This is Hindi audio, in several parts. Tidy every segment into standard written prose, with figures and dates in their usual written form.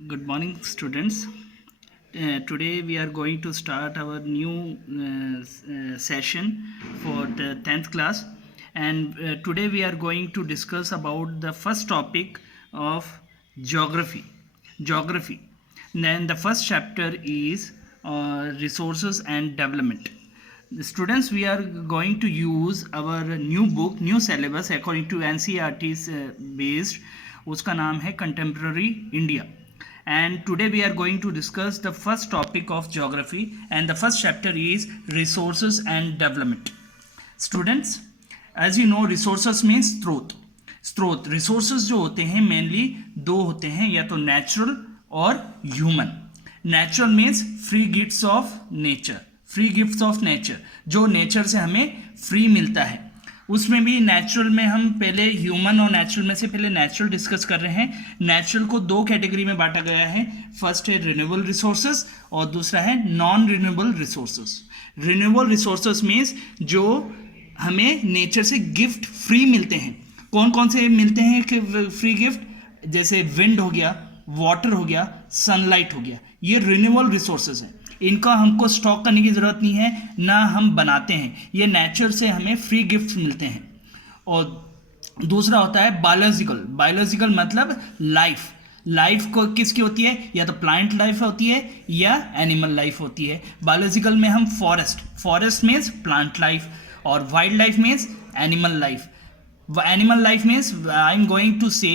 Good morning, students. Today we are going to start our new session for the 10th class, and today we are going to discuss about the first topic of geography. Geography. Then the first chapter is resources and development. The students, we are going to use our new book, new syllabus according to NCERT's based. उसका नाम है contemporary India. And today we are going to discuss the first topic of geography, and the first chapter is resources and development. Students, as you know, resources means स्रोत. resources जो होते हैं mainly दो होते हैं, या तो natural और human. Natural means free gifts of nature, जो नेचर से हमें फ्री मिलता है. उसमें भी नेचुरल में हम पहले ह्यूमन और नेचुरल में से पहले नेचुरल डिस्कस कर रहे हैं. नेचुरल को दो कैटेगरी में बांटा गया है. फर्स्ट है रिन्यूएबल रिसोर्सेज और दूसरा है non renewable resources. Renewable resources means जो हमें नेचर से गिफ्ट फ्री मिलते हैं. कौन कौन से मिलते हैं कि फ्री गिफ्ट? जैसे विंड हो गया, वाटर हो गया, सनलाइट हो गया. ये रिन्यूएबल रिसोर्सेज हैं. इनका हमको स्टॉक करने की ज़रूरत नहीं है, ना हम बनाते हैं. ये नेचर से हमें फ्री गिफ्ट मिलते हैं. और दूसरा होता है बायोलॉजिकल मतलब लाइफ को किसकी होती है? या तो प्लांट लाइफ होती है या एनिमल लाइफ होती है. बायोलॉजिकल में हम फॉरेस्ट मीन्स प्लांट लाइफ, और wild life means animal life. Animal life means I am going to say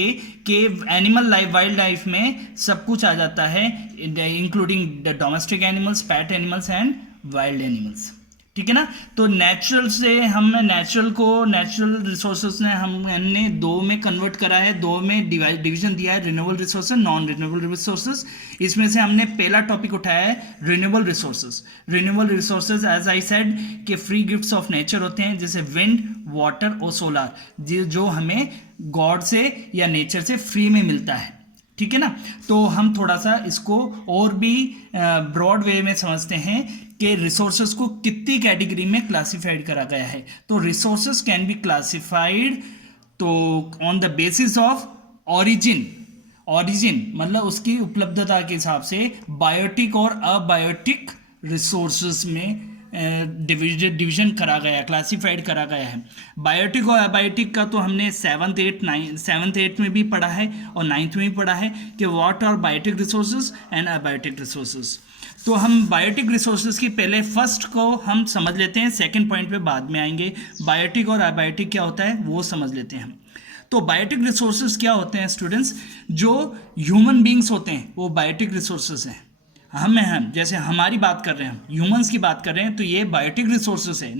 कि एनिमल लाइफ, वाइल्ड लाइफ में सब कुछ आ जाता है, including the domestic animals, pet animals and wild animals. ठीक है ना. तो नेचुरल से हम नेचुरल रिसोर्सेज ने हमने दो में कन्वर्ट करा है, दो में डिवीजन दिया है, renewable resources, non renewable resources. इसमें से हमने पहला टॉपिक उठाया है renewable resources. As I said कि फ्री गिफ्ट्स ऑफ नेचर होते हैं, जैसे विंड, वाटर और सोलार, जो हमें गॉड से या नेचर से फ्री में मिलता है. ठीक है ना. तो हम थोड़ा सा इसको और भी ब्रॉड वे में समझते हैं कि रिसोर्सेज को कितनी कैटेगरी में क्लासिफाइड करा गया है. तो रिसोर्सेज कैन बी क्लासिफाइड तो on the basis of origin मतलब उसकी उपलब्धता के हिसाब से बायोटिक और अबायोटिक रिसोर्सेज में डिवीजन करा गया, क्लासिफाइड करा गया है. बायोटिक और अबायोटिक का तो हमने 7th 8th में भी पढ़ा है और 9th में भी पढ़ा है कि what are biotic resources and abiotic resources. तो हम बायोटिक रिसोर्सेज की पहले फर्स्ट को हम समझ लेते हैं, सेकंड पॉइंट पे बाद में आएंगे. बायोटिक और अबायोटिक क्या होता है वो समझ लेते हैं हम. तो बायोटिक रिसोर्सेज क्या होते हैं स्टूडेंट्स? जो ह्यूमन बींग्स होते हैं वो बायोटिक रिसोर्सेज हैं. हम जैसे हमारी बात कर रहे हैं, ह्यूमंस की बात कर रहे हैं, तो ये बायोटिक रिसोर्सेज है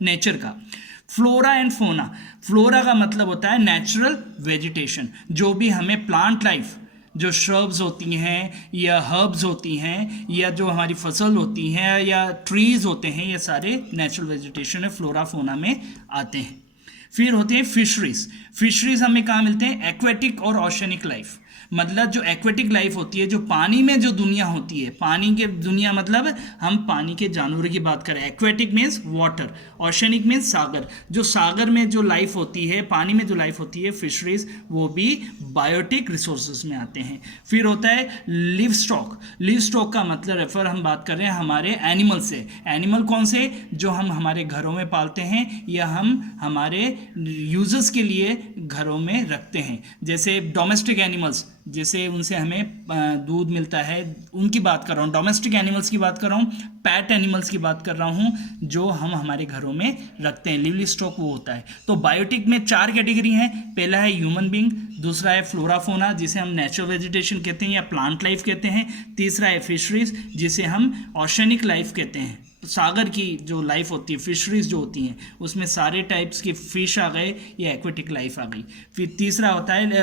नेचर का. Flora and fauna. फ्लोरा का मतलब होता है नेचुरल वेजिटेशन, जो भी हमें प्लांट लाइफ, जो श्रब्स होती हैं या हर्ब्स होती हैं या जो हमारी फसल होती हैं या ट्रीज होते हैं, ये सारे नेचुरल वेजिटेशन है, फ्लोरा फोना में आते हैं. फिर होते हैं फिशरीज हमें कहाँ मिलते हैं? एक्वेटिक और ओशनिक लाइफ. मतलब जो एक्वेटिक लाइफ होती है, जो पानी में जो दुनिया होती है, पानी के दुनिया मतलब हम पानी के जानवरों की बात करें. Aquatic means water, oceanic means सागर. जो सागर में जो लाइफ होती है, पानी में जो लाइफ होती है, फिशरीज, वो भी बायोटिक रिसोर्सेज में आते हैं. फिर होता है लिव स्टॉक का मतलब रेफर हम बात कर रहे हैं हमारे एनिमल से. एनिमल कौन से? जो हम हमारे घरों में पालते हैं या हम हमारे यूजर्स के लिए घरों में रखते हैं. जैसे डोमेस्टिक एनिमल्स, जैसे उनसे हमें दूध मिलता है, उनकी बात कर रहा हूँ. डोमेस्टिक एनिमल्स की बात कर रहा हूँ, पैट एनिमल्स की बात कर रहा हूँ, जो हम हमारे घरों में रखते हैं. लिवली स्टॉक वो होता है. तो बायोटिक में 4 कैटेगरी हैं. पहला है ह्यूमन बींग, दूसरा है फ्लोरा फोना जिसे हम नेचुरल वेजिटेशन कहते हैं या प्लांट लाइफ कहते हैं, तीसरा है फिशरीज जिसे हम ओशनिक लाइफ कहते हैं. सागर की जो लाइफ होती है, फिशरीज जो होती हैं, उसमें सारे टाइप्स के फिश आ गए या एक्वेटिक लाइफ आ गई. फिर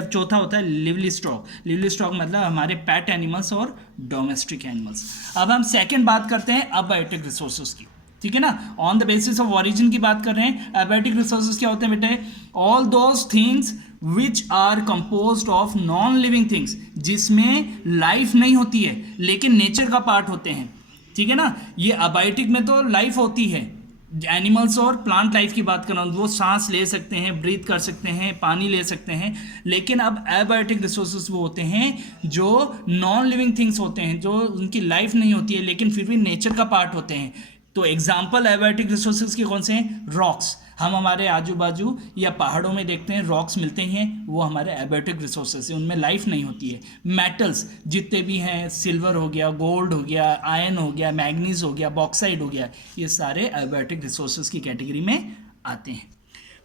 चौथा होता है लिवली स्टॉक मतलब हमारे पेट एनिमल्स और डोमेस्टिक एनिमल्स. अब हम सेकंड बात करते हैं अबायोटिक रिसोर्सेज की. ठीक है ना. On the basis of origin की बात कर रहे हैं. अबायोटिक रिसोर्सेज क्या होते हैं बेटे? All those things which are composed of non living things, जिसमें लाइफ नहीं होती है लेकिन नेचर का पार्ट होते हैं. ठीक है ना. ये अबायोटिक में तो लाइफ होती है, एनिमल्स और प्लांट लाइफ की बात कर रहा हूँ, वो सांस ले सकते हैं, ब्रीथ कर सकते हैं, पानी ले सकते हैं। लेकिन अब एबायोटिक रिसोर्सेज वो होते हैं जो नॉन लिविंग थिंग्स होते हैं, जो उनकी लाइफ नहीं होती है लेकिन फिर भी नेचर का पार्ट होते हैं। तो एग्जाम्पल एबायोटिक रिसोर्सेज के कौन से हैं? रॉक्स। हम हमारे आजू बाजू या पहाड़ों में देखते हैं रॉक्स मिलते हैं, वो हमारे एबायोटिक रिसोर्सेज हैं, उनमें लाइफ नहीं होती है। मेटल्स जितने भी हैं, सिल्वर हो गया, गोल्ड हो गया, आयरन हो गया, मैग्नीज हो गया, बॉक्साइड हो गया, ये सारे एबायोटिक रिसोर्सेज की कैटेगरी में आते हैं।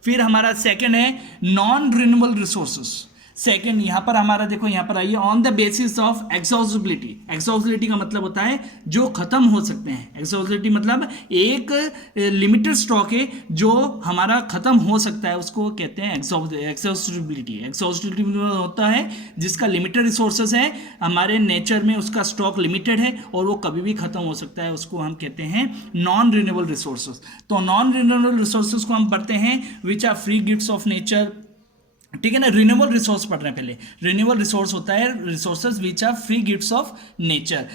फिर हमारा सेकंड है नॉन रिन्यूएबल रिसोर्सेज। सेकंड यहाँ पर हमारा देखो, यहाँ पर आइए, ऑन द बेसिस ऑफ एक्सॉस्टिबिलिटी। एक्सॉस्टिबिलिटी का मतलब होता है जो खत्म हो सकते हैं। एक्सॉस्टिबिलिटी मतलब एक लिमिटेड स्टॉक है जो हमारा खत्म हो सकता है, उसको कहते हैं एक्सॉस्टिबिलिटी। एक्सॉस्टिबिलिटी होता है जिसका लिमिटेड रिसोर्सेज है, हमारे नेचर में उसका स्टॉक लिमिटेड है और वो कभी भी खत्म हो सकता है, उसको हम कहते हैं नॉन रिन्यूएबल रिसोर्सेज। तो नॉन रिन्यूएबल रिसोर्सेज को हम पढ़ते हैं which are free gifts of nature. ठीक है ना, रिन्यूएबल रिसोर्स पढ़ रहे हैं पहले। रिन्यूएबल रिसोर्स होता है resources which are free gifts of nature.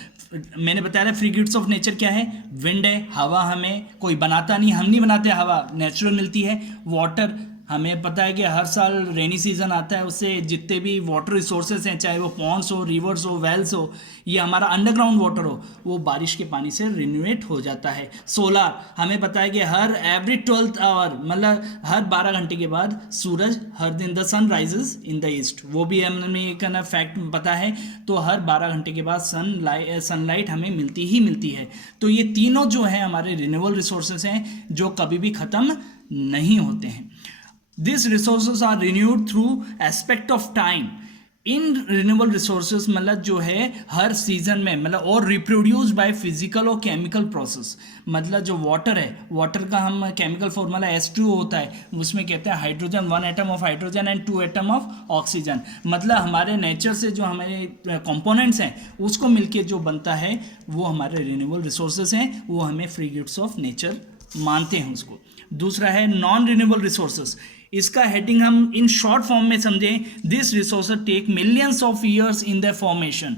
मैंने बताया था फ्री गिफ्ट्स ऑफ नेचर क्या है? विंड है, हवा हमें कोई बनाता नहीं, हम नहीं बनाते, हवा नेचुरल मिलती है। वाटर, हमें पता है कि हर साल रेनी सीजन आता है, उससे जितने भी वाटर रिसोर्सेज हैं, चाहे वो पॉन्ड्स हो, रिवर्स हो, वेल्स हो, ये हमारा अंडरग्राउंड वाटर हो, वो बारिश के पानी से रिन्यूएट हो जाता है। सोलार, हमें पता है कि हर एवरी 12th आवर, मतलब हर 12 घंटे के बाद सूरज, हर दिन the sun rises in the east, वो भी हमें एक ना फैक्ट पता है। तो हर 12 घंटे के बाद सनलाइट हमें मिलती ही मिलती है। तो ये तीनों जो हैं हमारे रिन्यूएबल रिसोर्सेज हैं जो कभी भी ख़त्म नहीं होते हैं। These resources are renewed through aspect of time. In renewable resources मतलब जो है हर सीजन में, मतलब और रिप्रोड्यूस बाय फिजिकल और केमिकल प्रोसेस। मतलब जो वाटर है, वाटर का हम केमिकल फॉर्मूला H2O होता है, उसमें कहते हैं hydrogen, 1 atom of hydrogen and 2 atom of oxygen. मतलब हमारे नेचर से जो हमारे कंपोनेंट्स हैं उसको मिलके जो बनता है वो हमारे रिन्यूएबल रिसोर्सेज हैं, वो हमें फ्री गिफ्ट्स ऑफ नेचर मानते हैं उसको। दूसरा है नॉन रिन्यूएबल रिसोर्सेज। इसका हेडिंग हम इन शॉर्ट फॉर्म में समझें, this resources take millions of years in the formation.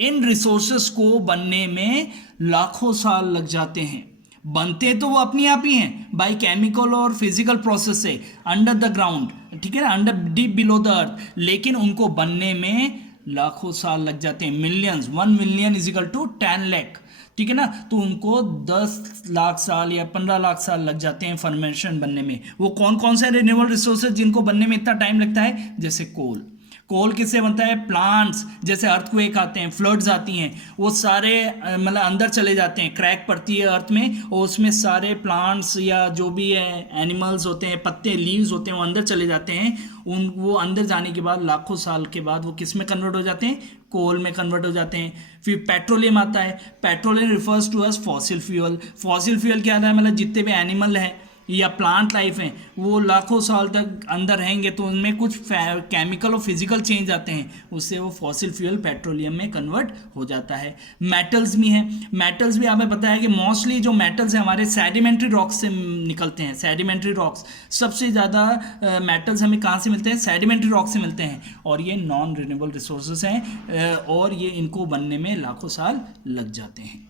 इन रिसोर्सेज को बनने में लाखों साल लग जाते हैं। बनते तो वो अपने आप ही हैं बाय केमिकल और फिजिकल प्रोसेस से अंडर द ग्राउंड, ठीक है ना, under deep below the earth, लेकिन उनको बनने में लाखों साल लग जाते हैं। Millions, 1 million is equal to 10 lakh, ठीक है ना। तो उनको 10 लाख साल या 15 लाख साल लग जाते हैं फॉर्मेशन बनने में। वो कौन कौन से रिन्यूएबल रिसोर्सेज जिनको बनने में इतना टाइम लगता है? जैसे कोल। कोल किससे बनता है? प्लांट्स, जैसे अर्थक्वेक आते हैं, फ्लड्स आती हैं, वो सारे मतलब अंदर चले जाते हैं, क्रैक पड़ती है अर्थ में और उसमें सारे प्लांट्स या जो भी है एनिमल्स होते हैं, पत्ते, लीव्स होते हैं, वो अंदर चले जाते हैं। वो अंदर जाने के बाद लाखों साल के बाद वो किस में कन्वर्ट हो जाते हैं? कोल में कन्वर्ट हो जाते हैं। फिर पेट्रोलियम आता है। Petroleum refers to as fossil fuel. Fossil fuel क्या है? मतलब जितने भी एनिमल हैं या प्लांट लाइफ हैं वो लाखों साल तक अंदर रहेंगे, तो उनमें कुछ केमिकल और फिजिकल चेंज आते हैं, उससे वो फॉसिल फ्यूल पेट्रोलियम में कन्वर्ट हो जाता है। मेटल्स भी हैं। मेटल्स भी हमें पता है कि मोस्टली जो मेटल्स हैं हमारे सेडिमेंट्री रॉक्स से निकलते हैं। सेडिमेंट्री रॉक्स, सबसे ज़्यादा मेटल्स हमें कहाँ से मिलते हैं? सेडिमेंट्री रॉक से मिलते हैं, और ये नॉन रिन्यूएबल रिसोर्सेज हैं और ये इनको बनने में लाखों साल लग जाते हैं।